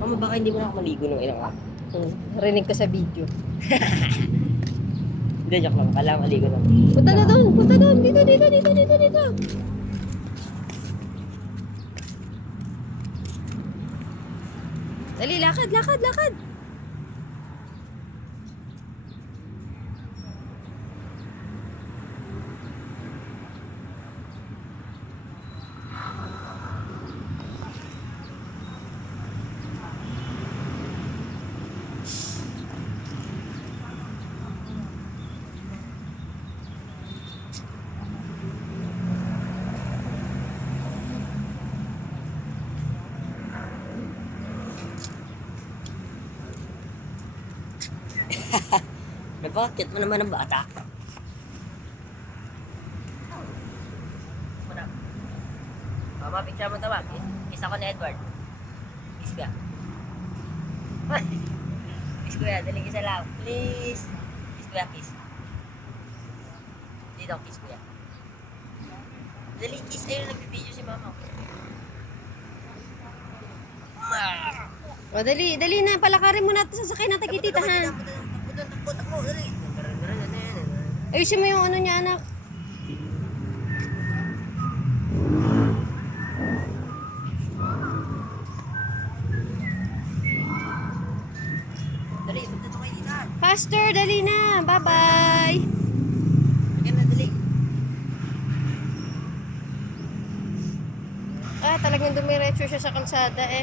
Mama, baka hindi mo na ako maligo nung ilang araw. Narinig ko sa video. Hindi, joke lang. Kailangan maligo na. Punta na doon! Punta doon! Dito, dito, dito, dito, dito! Dali, lakad, lakad, lakad! Napakakit mo naman ang bata. Muna. Mama, picture mo tawag. Kiss ako ni Edward. Kiss ka. Kiss ko yan. Dali kisa lang. Please. Kiss ko yan. Kiss. Dito, kiss ko yan. Dali, kiss. Ayun, nagbibideo si mama. O, dali, dali na. Palakarin mo natin sa sakay na tagititahan. Takbo, dali. Ayusin mo yung ano niya, anak. Dali, punta to kayo dito. Faster, dali na. Bye-bye. Lagyan na, dali. Ah, talagang dumiretso siya sa kalsada eh.